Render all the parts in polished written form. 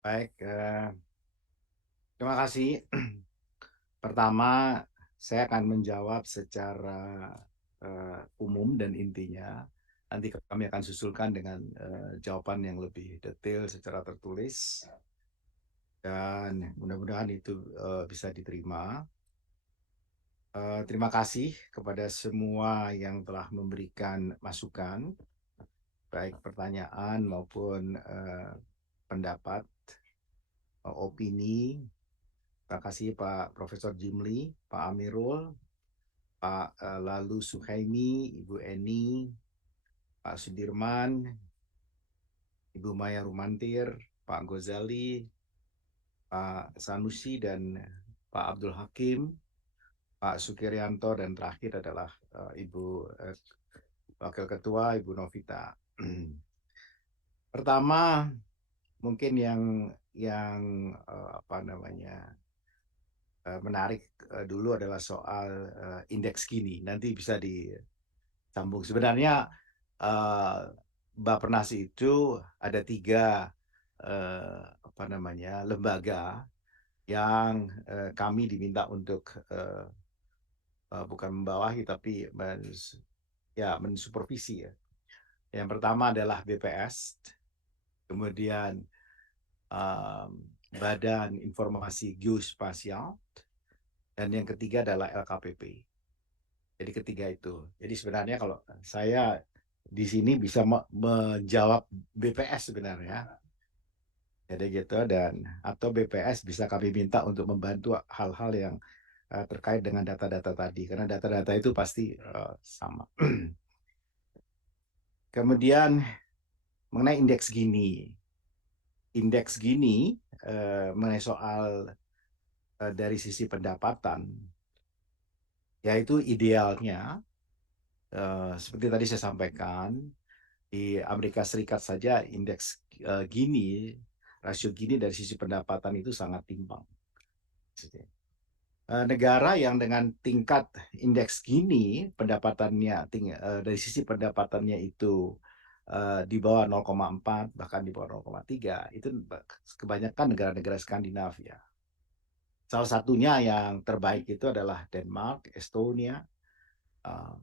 Baik, terima kasih. Pertama, saya akan menjawab secara umum dan intinya. Nanti kami akan susulkan dengan jawaban yang lebih detail secara tertulis dan mudah-mudahan itu bisa diterima. Terima kasih kepada semua yang telah memberikan masukan, baik pertanyaan maupun pendapat, opini. Terima kasih Pak Profesor Jimli, Pak Amirul, Pak Lalu Suhaimi, Ibu Eni, Pak Sudirman, Ibu Maya Rumantir, Pak Gozali, Pak Sanusi, dan Pak Abdul Hakim, Pak Sukiryanto, dan terakhir adalah Ibu Wakil Ketua, Ibu Novita. Pertama, mungkin yang apa namanya menarik dulu adalah soal indeks Gini. Nanti bisa disambung. Sebenarnya Bappenas itu ada tiga apa namanya lembaga yang kami diminta untuk bukan membawahi tapi mensupervisi ya. Yang pertama adalah BPS, kemudian um, Badan Informasi Geospasial, dan yang ketiga adalah LKPP. Jadi ketiga itu. Jadi sebenarnya kalau saya di sini bisa menjawab BPS sebenarnya. Jadi gitu, dan atau BPS bisa kami minta untuk membantu hal-hal yang terkait dengan data-data tadi karena data-data itu pasti sama. Kemudian mengenai indeks Gini. Indeks Gini mengenai soal dari sisi pendapatan, yaitu idealnya seperti tadi saya sampaikan, di Amerika Serikat saja indeks Gini, rasio Gini dari sisi pendapatan itu sangat timpang. Negara yang dengan tingkat indeks Gini pendapatannya dari sisi pendapatannya itu di bawah 0,4 bahkan di bawah 0,3 itu kebanyakan negara-negara Skandinavia. Salah satunya yang terbaik itu adalah Denmark, Estonia, uh,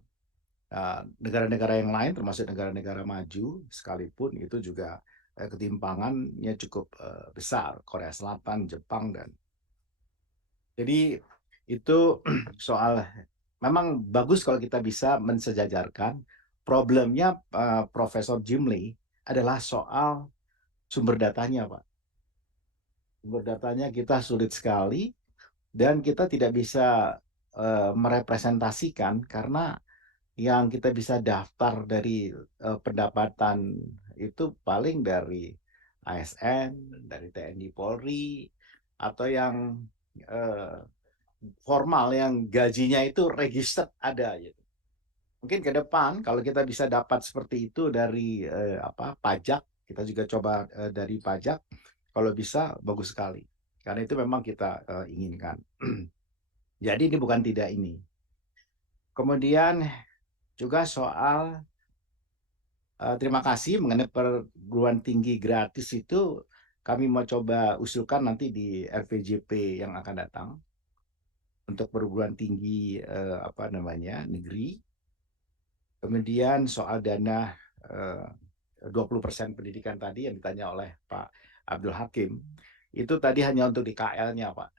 negara-negara yang lain termasuk negara-negara maju sekalipun itu juga ketimpangannya cukup besar. Korea Selatan, Jepang, dan jadi itu soal memang bagus kalau kita bisa mensejajarkan. Problemnya Profesor Jimli adalah soal sumber datanya, Pak. Sumber datanya kita sulit sekali dan kita tidak bisa merepresentasikan karena yang kita bisa daftar dari pendapatan itu paling dari ASN, dari TNI Polri, atau yang eh, formal yang gajinya itu registered ada gitu. Mungkin ke depan kalau kita bisa dapat seperti itu dari pajak, kita juga coba dari pajak, kalau bisa bagus sekali. Karena itu memang kita inginkan. Jadi ini bukan tidak ini. Kemudian juga soal terima kasih mengenai perguruan tinggi gratis itu kami mau coba usulkan nanti di RPJP yang akan datang untuk perguruan tinggi apa namanya negeri. Kemudian soal dana 20% pendidikan tadi yang ditanya oleh Pak Abdul Hakim, itu tadi hanya untuk di KL-nya, Pak.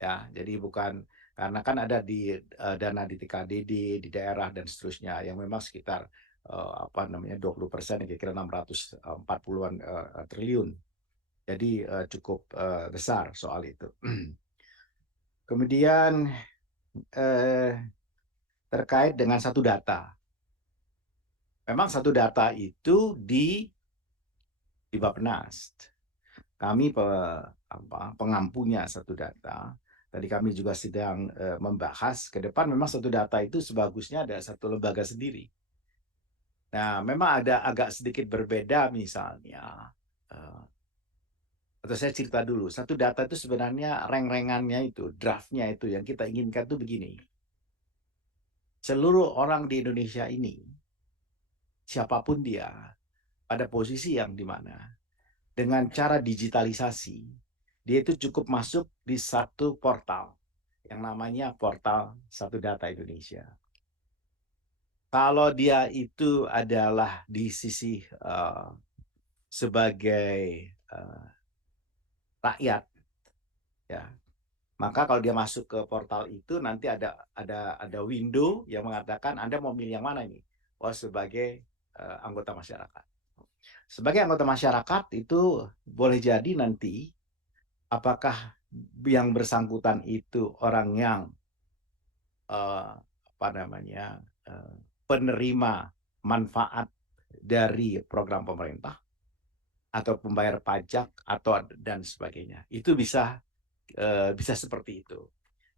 Ya, jadi bukan karena kan ada di dana di TKDD di daerah dan seterusnya yang memang sekitar apa namanya 20%, kira-kira 640-an triliun. Jadi cukup besar soal itu. Kemudian eh, terkait dengan satu data. Memang satu data itu di Bappenas. Kami pengampunya satu data. Tadi kami juga sedang membahas ke depan memang satu data itu sebagusnya ada satu lembaga sendiri. Nah, memang ada agak sedikit berbeda misalnya. Atau saya cerita dulu, satu data itu sebenarnya reng-rengannya itu, draftnya itu yang kita inginkan itu begini. Seluruh orang di Indonesia ini, siapapun dia, pada posisi yang di mana, dengan cara digitalisasi, dia itu cukup masuk di satu portal yang namanya portal Satu Data Indonesia. Kalau dia itu adalah di sisi sebagai rakyat, ya, maka kalau dia masuk ke portal itu nanti ada window yang mengatakan Anda mau milih yang mana ini? Oh, sebagai anggota masyarakat. Sebagai anggota masyarakat itu boleh jadi nanti apakah yang bersangkutan itu orang yang apa namanya penerima manfaat dari program pemerintah atau pembayar pajak atau dan sebagainya. Itu bisa seperti itu.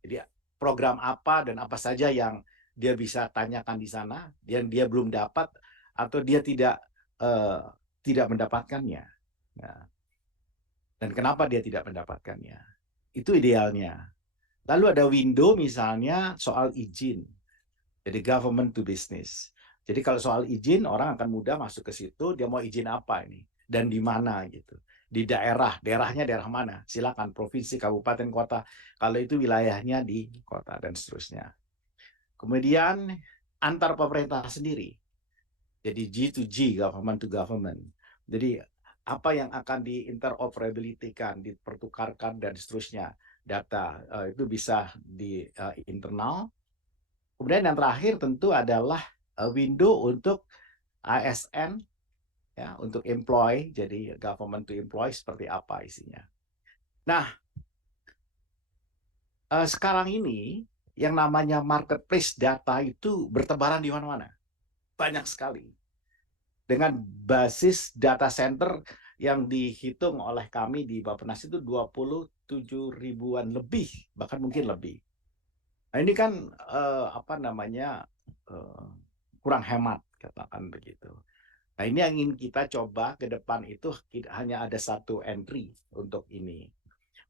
Jadi program apa dan apa saja yang dia bisa tanyakan di sana, dia belum dapat atau dia tidak mendapatkannya. Nah, dan kenapa dia tidak mendapatkannya? Itu idealnya. Lalu ada window misalnya soal izin. Jadi government to business. Jadi kalau soal izin orang akan mudah masuk ke situ, dia mau izin apa ini dan di mana gitu. Di daerahnya daerah mana? Silakan provinsi, kabupaten, kota. Kalau itu wilayahnya di kota dan seterusnya. Kemudian antar pemerintah sendiri. Jadi G to G, government to government. Jadi apa yang akan diinteroperability-kan, dipertukarkan dan seterusnya. Data itu bisa di internal. Kemudian yang terakhir tentu adalah window untuk ASN, ya, untuk employee, jadi government to employee seperti apa isinya. Nah, sekarang ini yang namanya marketplace data itu bertebaran di mana-mana. Banyak sekali. Dengan basis data center yang dihitung oleh kami di Bappenas itu 27 ribuan lebih, bahkan mungkin lebih. Nah, ini kan apa namanya kurang hemat, katakan begitu. Nah, ini yang ingin kita coba ke depan itu hanya ada satu entry untuk ini.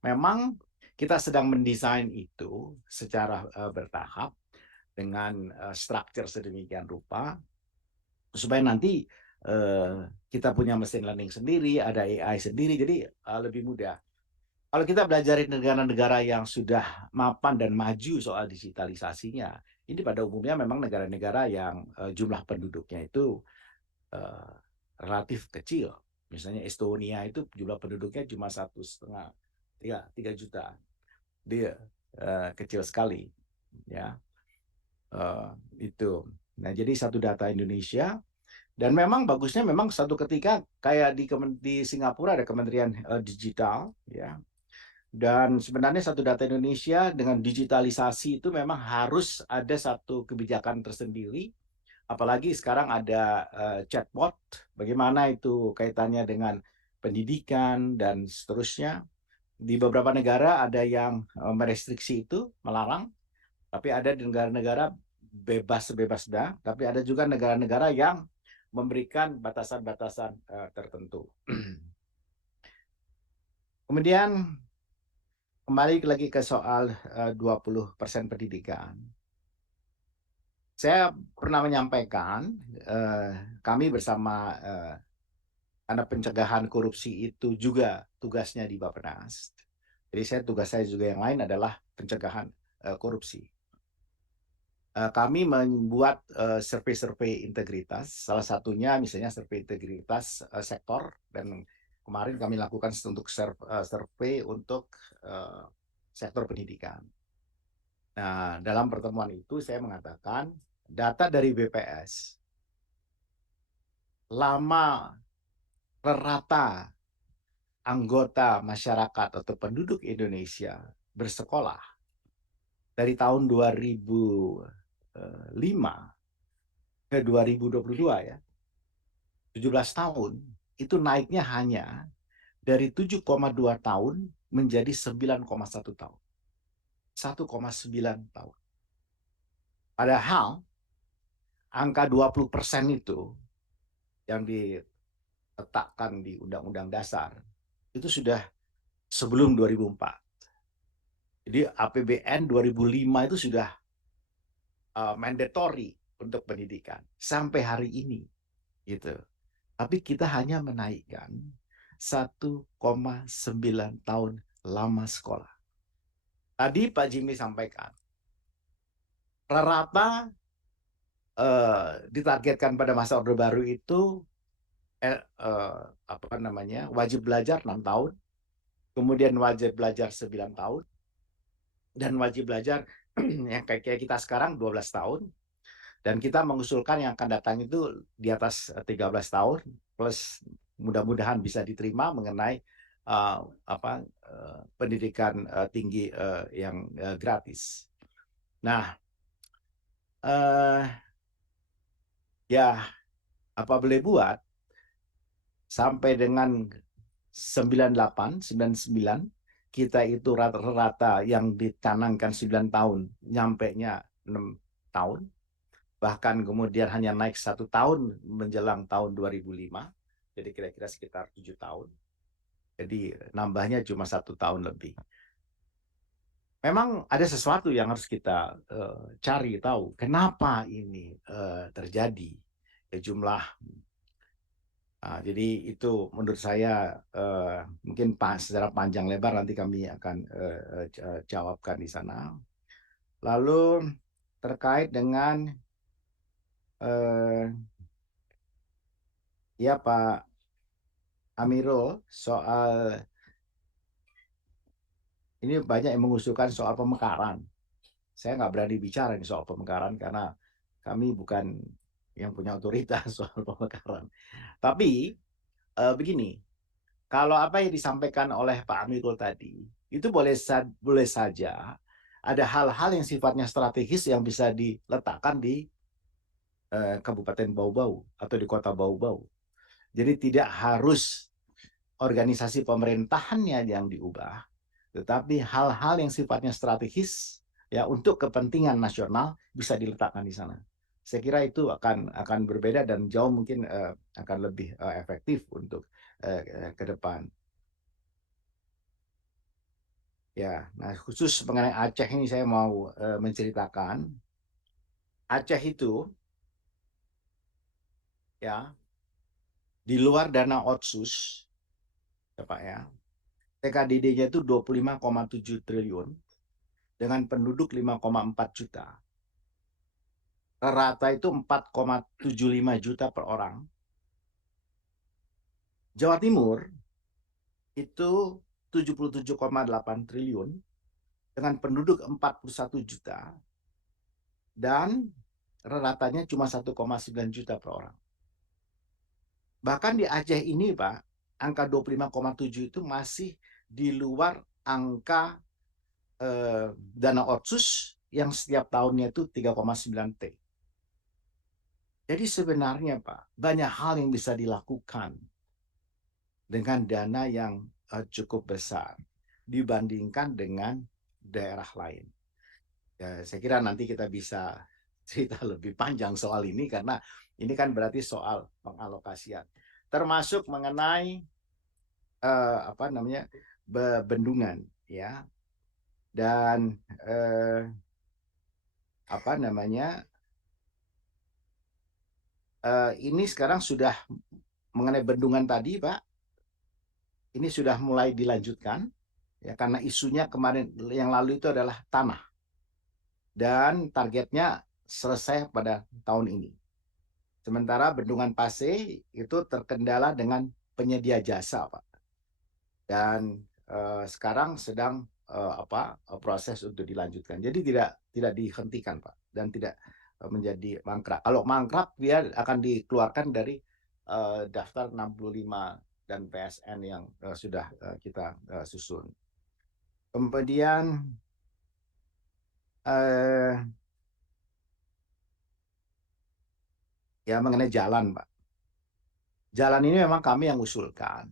Memang kita sedang mendesain itu secara bertahap dengan struktur sedemikian rupa supaya nanti kita punya mesin learning sendiri, ada AI sendiri, jadi lebih mudah. Kalau kita belajar di negara-negara yang sudah mapan dan maju soal digitalisasinya, ini pada umumnya memang negara-negara yang jumlah penduduknya itu uh, relatif kecil. Misalnya Estonia itu jumlah penduduknya cuma 1,5, 3 juta. Dia kecil sekali, ya. Itu. Nah, jadi satu data Indonesia dan memang bagusnya memang satu ketika kayak di Singapura ada Kementerian Digital, ya. Dan sebenarnya satu data Indonesia dengan digitalisasi itu memang harus ada satu kebijakan tersendiri. Apalagi sekarang ada chatbot, bagaimana itu kaitannya dengan pendidikan dan seterusnya. Di beberapa negara ada yang merestriksi itu, melarang, tapi ada di negara-negara bebas-bebasnya, tapi ada juga negara-negara yang memberikan batasan-batasan tertentu. Kemudian kembali lagi ke soal 20% pendidikan. Saya pernah menyampaikan kami bersama karena pencegahan korupsi itu juga tugasnya di Bappenas. Jadi tugas saya juga yang lain adalah pencegahan korupsi. Kami membuat survei-survei integritas, salah satunya misalnya survei integritas sektor, dan kemarin kami lakukan untuk survei untuk sektor pendidikan. Nah, dalam pertemuan itu saya mengatakan data dari BPS lama rata anggota masyarakat atau penduduk Indonesia bersekolah dari tahun 2005 ke 2022, ya, 17 tahun, itu naiknya hanya dari 7,2 tahun menjadi 9,1 tahun. 1,9 tahun. Padahal angka 20% itu yang diletakkan di Undang-Undang Dasar itu sudah sebelum 2004. Jadi APBN 2005 itu sudah mandatory untuk pendidikan sampai hari ini, gitu. Tapi kita hanya menaikkan 1,9 tahun lama sekolah. Tadi Pak Jimmy sampaikan, rata-rata ditargetkan pada masa Orde Baru itu wajib belajar 6 tahun, kemudian wajib belajar 9 tahun, dan wajib belajar yang kayak kita sekarang 12 tahun. Dan kita mengusulkan yang akan datang itu di atas 13 tahun, plus mudah-mudahan bisa diterima mengenai pendidikan tinggi yang gratis. Nah, ya apa boleh buat, sampai dengan 98, 99, kita itu rata-rata yang dicanangkan 9 tahun, nyampenya 6 tahun. Bahkan kemudian hanya naik 1 tahun menjelang tahun 2005. Jadi kira-kira sekitar 7 tahun. Jadi nambahnya cuma 1 tahun lebih. Memang ada sesuatu yang harus kita cari tahu. Kenapa ini terjadi? Jumlah. Jadi itu menurut saya mungkin secara panjang lebar nanti kami akan jawabkan di sana. Lalu terkait dengan ya Pak Amirul, soal ini banyak yang mengusulkan soal pemekaran. Saya nggak berani bicara nih soal pemekaran karena kami bukan yang punya otoritas soal pemekaran. Tapi begini, kalau apa yang disampaikan oleh Pak Amirul tadi, itu boleh saja ada hal-hal yang sifatnya strategis yang bisa diletakkan di Kabupaten Bau-Bau atau di Kota Bau-Bau. Jadi tidak harus organisasi pemerintahannya yang diubah, tetapi hal-hal yang sifatnya strategis ya untuk kepentingan nasional bisa diletakkan di sana. Saya kira itu akan berbeda dan jauh mungkin akan lebih efektif untuk ke depan. Ya, nah khusus mengenai Aceh ini saya mau menceritakan. Aceh itu ya di luar dana otsus ya Pak ya, TKDD-nya itu 25,7 triliun dengan penduduk 5,4 juta. Rata itu 4,75 juta per orang. Jawa Timur itu 77,8 triliun dengan penduduk 41 juta dan ratanya cuma 1,9 juta per orang. Bahkan di Aceh ini Pak, angka 25,7 itu masih di luar angka dana otsus yang setiap tahunnya itu 3,9 T. Jadi sebenarnya Pak, banyak hal yang bisa dilakukan dengan dana yang cukup besar dibandingkan dengan daerah lain. Ya, saya kira nanti kita bisa cerita lebih panjang soal ini karena ini kan berarti soal pengalokasian, termasuk mengenai bendungan ya, dan ini sekarang sudah mengenai bendungan tadi Pak, ini sudah mulai dilanjutkan ya karena isunya kemarin yang lalu itu adalah tanah dan targetnya selesai pada tahun ini. Sementara bendungan Pasir itu terkendala dengan penyedia jasa Pak, dan sekarang sedang proses untuk dilanjutkan. Jadi tidak dihentikan Pak dan tidak menjadi mangkrak. Kalau mangkrak dia akan dikeluarkan dari daftar 65 dan PSN yang sudah kita susun. Kemudian ya mengenai jalan Pak. Jalan ini memang kami yang usulkan.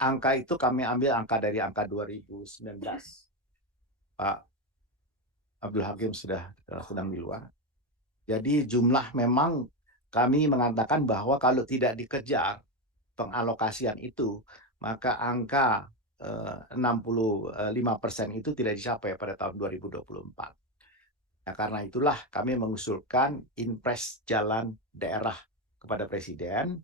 Angka itu kami ambil dari angka 2019. Pak Abdul Hakim sedang di luar. Jadi jumlah memang kami mengatakan bahwa kalau tidak dikejar pengalokasian itu, maka angka 65% itu tidak dicapai pada tahun 2024. Nah, karena itulah kami mengusulkan impres jalan daerah kepada Presiden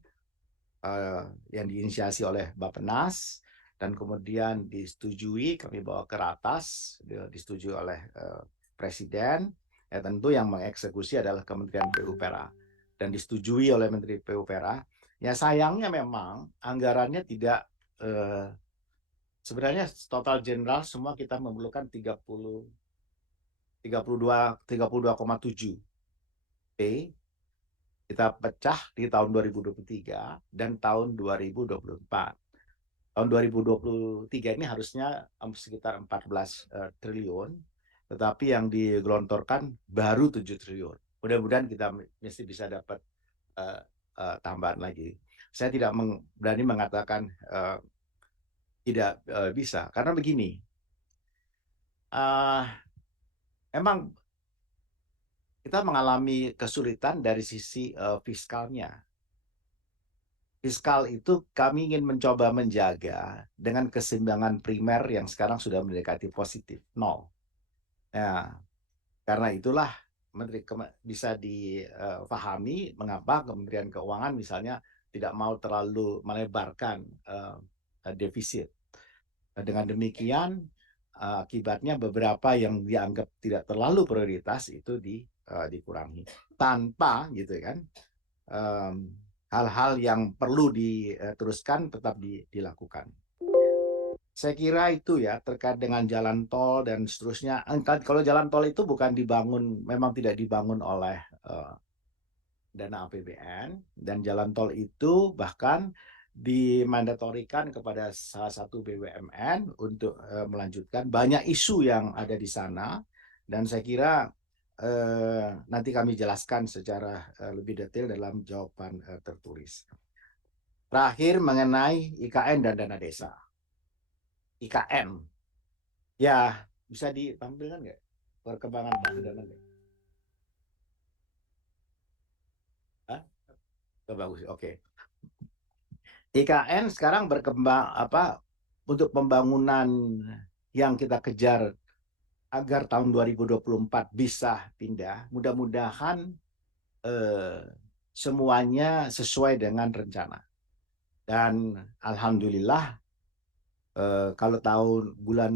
yang diinisiasi oleh Bappenas dan kemudian disetujui, kami bawa ke ratas, disetujui oleh Presiden. Ya tentu yang mengeksekusi adalah Kementerian PUPera dan disetujui oleh Menteri PUPera. Ya sayangnya memang anggarannya tidak sebenarnya total general semua kita memerlukan 32,7 P. Kita pecah di tahun 2023 dan tahun 2024. Tahun 2023 ini harusnya sekitar 14 triliun, tetapi yang digelontorkan baru 7 triliun. Mudah-mudahan kita mesti bisa dapat tambahan lagi. Saya tidak berani mengatakan tidak bisa, karena begini, emang kita mengalami kesulitan dari sisi fiskalnya. Fiskal itu kami ingin mencoba menjaga dengan keseimbangan primer yang sekarang sudah mendekati positif, 0. Ya, karena itulah bisa difahami mengapa Kementerian Keuangan misalnya tidak mau terlalu melebarkan defisit. Dengan demikian, akibatnya beberapa yang dianggap tidak terlalu prioritas itu dikurangi tanpa gitu kan hal-hal yang perlu diteruskan tetap dilakukan. Saya kira itu ya terkait dengan jalan tol dan seterusnya. Kalau jalan tol itu bukan dibangun, memang tidak dibangun oleh dana APBN, dan jalan tol itu bahkan dimandatorikan kepada salah satu BUMN untuk melanjutkan. Banyak isu yang ada di sana, dan saya kira nanti kami jelaskan secara lebih detail dalam jawaban tertulis. Terakhir mengenai IKN dan dana desa. IKN, ya bisa ditampilkan nggak perkembangan dana desa? Bagus, oke. IKN sekarang berkembang untuk pembangunan yang kita kejar agar tahun 2024 bisa pindah. Mudah-mudahan semuanya sesuai dengan rencana. Dan alhamdulillah kalau tahun bulan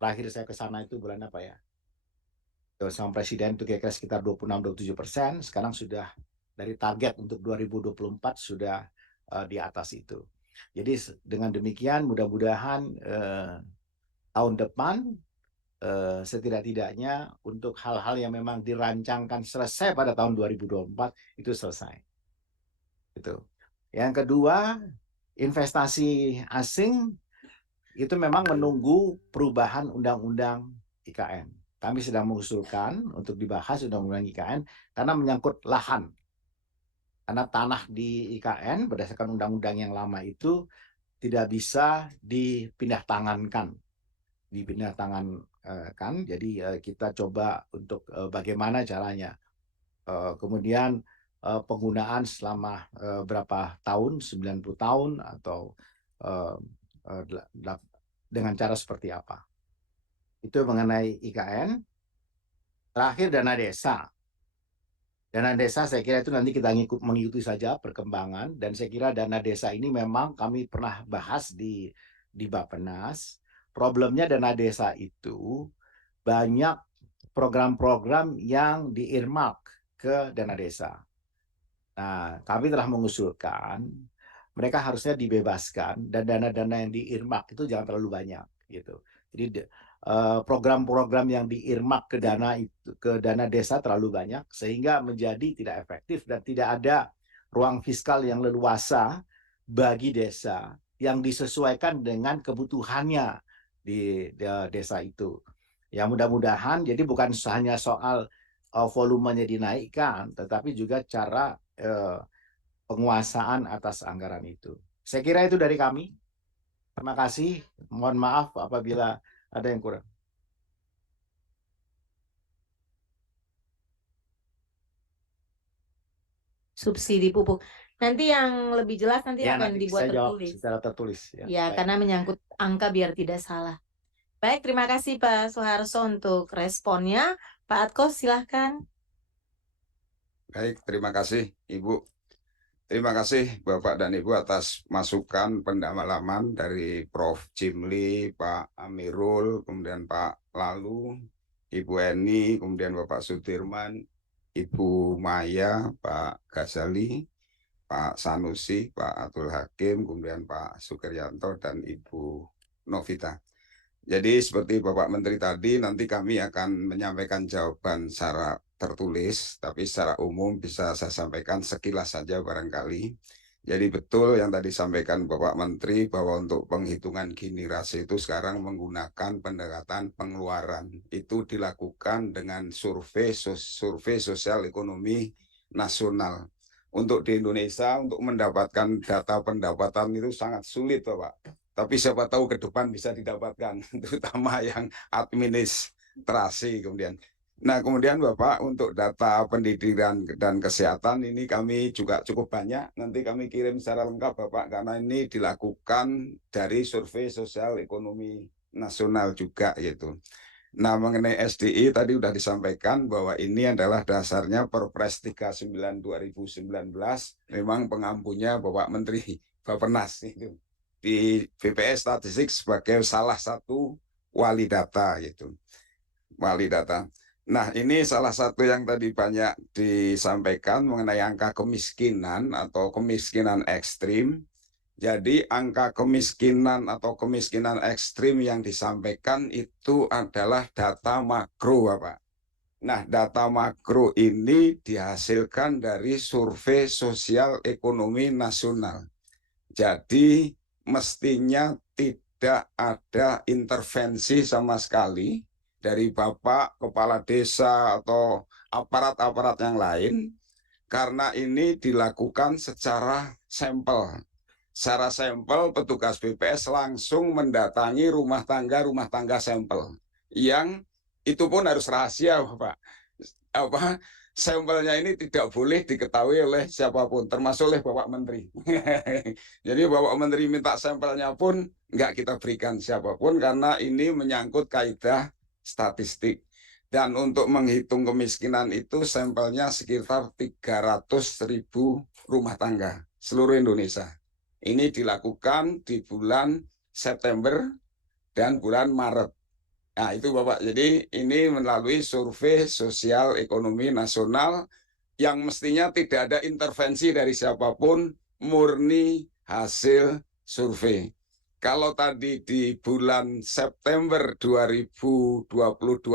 terakhir saya ke sana itu bulan apa ya? Sama Presiden itu kira-kira sekitar 26-27%. Sekarang sudah dari target untuk 2024 sudah di atas itu. Jadi dengan demikian mudah-mudahan tahun depan setidak-tidaknya untuk hal-hal yang memang dirancangkan selesai pada tahun 2024 itu selesai. Itu. Yang kedua, investasi asing itu memang menunggu perubahan undang-undang IKN. Kami sedang mengusulkan untuk dibahas undang-undang IKN karena menyangkut lahan. Karena tanah di IKN berdasarkan undang-undang yang lama itu tidak bisa dipindah tangankan. Jadi kita coba untuk bagaimana caranya. Kemudian penggunaan selama berapa tahun, 90 tahun atau dengan cara seperti apa. Itu mengenai IKN. Terakhir dana desa. Dana desa saya kira itu nanti kita mengikuti saja perkembangan, dan saya kira dana desa ini memang kami pernah bahas di Bappenas. Problemnya dana desa itu banyak program-program yang di-earmark ke dana desa. Nah, kami telah mengusulkan mereka harusnya dibebaskan dan dana-dana yang di-earmark itu jangan terlalu banyak gitu. Jadi program-program yang di-earmark ke dana desa terlalu banyak sehingga menjadi tidak efektif dan tidak ada ruang fiskal yang leluasa bagi desa yang disesuaikan dengan kebutuhannya di desa itu. Ya mudah-mudahan jadi bukan hanya soal volumenya dinaikkan, tetapi juga cara penguasaan atas anggaran itu. Saya kira itu dari kami. Terima kasih. Mohon maaf apabila ada yang kurang. Subsidi pupuk. Nanti yang lebih jelas nanti Ya, akan nanti dibuat saya jawab tertulis. secara tertulis. Ya, karena menyangkut angka biar tidak salah. Baik, terima kasih Pak Soeharto untuk responnya. Pak Atko, silahkan. Baik, terima kasih Ibu. Terima kasih Bapak dan Ibu atas masukan pendalaman dari Prof. Jimli, Pak Amirul, kemudian Pak Lalu, Ibu Eni, kemudian Bapak Sudirman, Ibu Maya, Pak Ghazali, Pak Sanusi, Pak Abdul Hakim, kemudian Pak Sukaryanto, dan Ibu Novita. Jadi seperti Bapak Menteri tadi, nanti kami akan menyampaikan jawaban secara tertulis, tapi secara umum bisa saya sampaikan sekilas saja barangkali. Jadi betul yang tadi sampaikan Bapak Menteri bahwa untuk penghitungan Gini rasio itu sekarang menggunakan pendekatan pengeluaran. Itu dilakukan dengan survei sosial ekonomi nasional. Untuk di Indonesia, untuk mendapatkan data pendapatan itu sangat sulit, Bapak. Tapi siapa tahu ke depan bisa didapatkan, terutama yang administrasi kemudian. Nah, kemudian Bapak untuk data pendidikan dan kesehatan ini kami juga cukup banyak. Nanti kami kirim secara lengkap Bapak karena ini dilakukan dari survei sosial ekonomi nasional juga gitu. Nah, mengenai SDI tadi sudah disampaikan bahwa ini adalah dasarnya Perpres 39 2019. Memang pengampunya Bapak Menteri Bappenas itu di BPS Statistik sebagai salah satu wali data gitu. Wali data. Nah, ini salah satu yang tadi banyak disampaikan mengenai angka kemiskinan atau kemiskinan ekstrim. Jadi angka kemiskinan atau kemiskinan ekstrim yang disampaikan itu adalah data makro, Bapak. Nah, data makro ini dihasilkan dari survei sosial ekonomi nasional. Jadi mestinya tidak ada intervensi sama sekali dari Bapak, Kepala Desa, atau aparat-aparat yang lain, karena ini dilakukan secara sampel. Secara sampel, petugas BPS langsung mendatangi rumah tangga sampel. Yang itu pun harus rahasia, Bapak. Sampelnya ini tidak boleh diketahui oleh siapapun, termasuk oleh Bapak Menteri. Jadi Bapak Menteri minta sampelnya pun nggak kita berikan siapapun karena ini menyangkut kaidah statistik. Dan untuk menghitung kemiskinan itu sampelnya sekitar 300.000 rumah tangga seluruh Indonesia. Ini dilakukan di bulan September dan bulan Maret. Nah, itu Bapak. Jadi ini melalui survei sosial ekonomi nasional yang mestinya tidak ada intervensi dari siapapun, murni hasil survei. Kalau tadi di bulan September 2022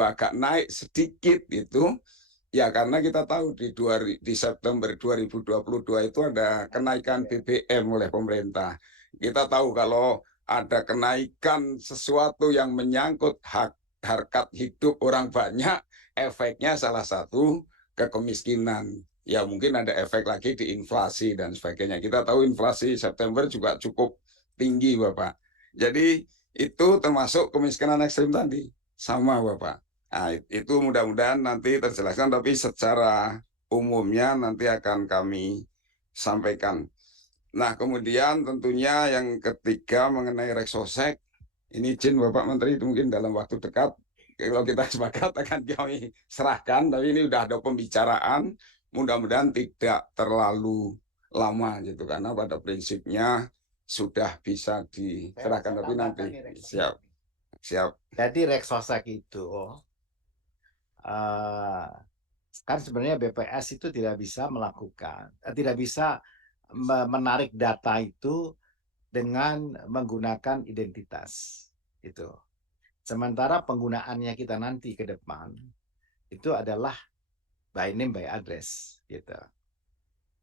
agak naik sedikit itu, ya karena kita tahu di September 2022 itu ada kenaikan BBM oleh pemerintah. Kita tahu kalau ada kenaikan sesuatu yang menyangkut harkat hidup orang banyak, efeknya salah satu ke kemiskinan. Ya mungkin ada efek lagi di inflasi dan sebagainya. Kita tahu inflasi September juga cukup tinggi, Bapak. Jadi itu termasuk kemiskinan ekstrim tadi. Sama, Bapak. Nah, itu mudah-mudahan nanti terjelaskan, tapi secara umumnya nanti akan kami sampaikan. Nah, kemudian tentunya yang ketiga mengenai Reksosek, ini izin Bapak Menteri itu mungkin dalam waktu dekat, kalau kita sepakat akan kami serahkan, tapi ini sudah ada pembicaraan, mudah-mudahan tidak terlalu lama gitu, karena pada prinsipnya sudah bisa diserahkan, tapi nanti siap. Jadi Reksosek itu kan sebenarnya BPS itu tidak bisa melakukan, tidak bisa menarik data itu dengan menggunakan identitas itu. Sementara penggunaannya kita nanti ke depan itu adalah by name by address gitu.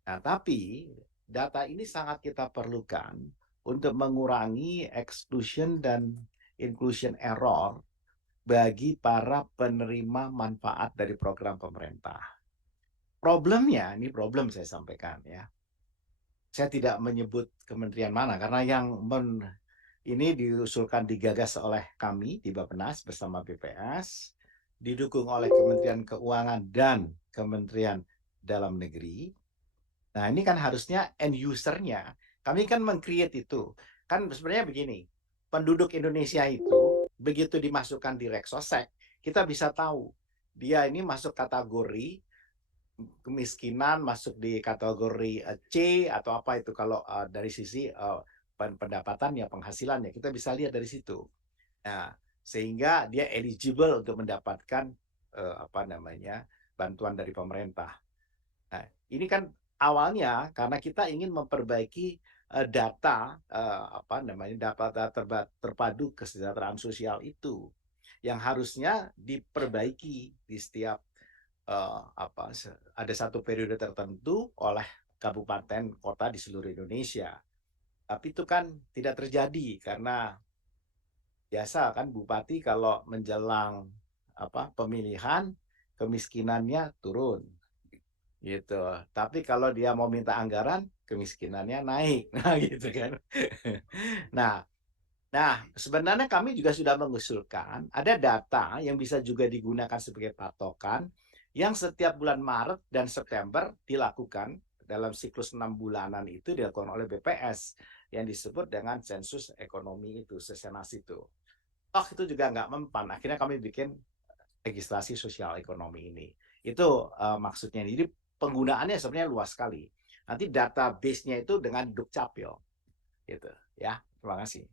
Nah, tapi data ini sangat kita perlukan untuk mengurangi exclusion dan inclusion error bagi para penerima manfaat dari program pemerintah. Problemnya, ini problem saya sampaikan ya. Saya tidak menyebut kementerian mana karena yang ini diusulkan digagas oleh kami di Bappenas bersama BPS, didukung oleh Kementerian Keuangan dan Kementerian Dalam Negeri. Nah, ini kan harusnya end user-nya. Kami kan meng-create itu. Kan sebenarnya begini, penduduk Indonesia itu begitu dimasukkan di Reksosek, kita bisa tahu dia ini masuk kategori kemiskinan masuk di kategori C atau apa itu kalau dari sisi pendapatan ya penghasilannya kita bisa lihat dari situ. Nah, sehingga dia eligible untuk mendapatkan apa namanya bantuan dari pemerintah. Nah, ini kan awalnya karena kita ingin memperbaiki data apa namanya data terpadu kesejahteraan sosial itu yang harusnya diperbaiki di setiap apa ada satu periode tertentu oleh kabupaten kota di seluruh Indonesia. Tapi itu kan tidak terjadi karena biasa kan bupati kalau menjelang apa pemilihan kemiskinannya turun gitu. Tapi kalau dia mau minta anggaran kemiskinannya naik. Nah, gitu kan. Nah, sebenarnya kami juga sudah mengusulkan ada data yang bisa juga digunakan sebagai patokan yang setiap bulan Maret dan September dilakukan dalam siklus 6 bulanan itu dilakukan oleh BPS yang disebut dengan sensus ekonomi itu, sesenas itu. Oh, itu juga nggak mempan. Akhirnya kami bikin legislasi sosial ekonomi ini. Itu maksudnya. Jadi penggunaannya sebenarnya luas sekali. Nanti database-nya itu dengan Dukcapil. Gitu ya. Terima kasih.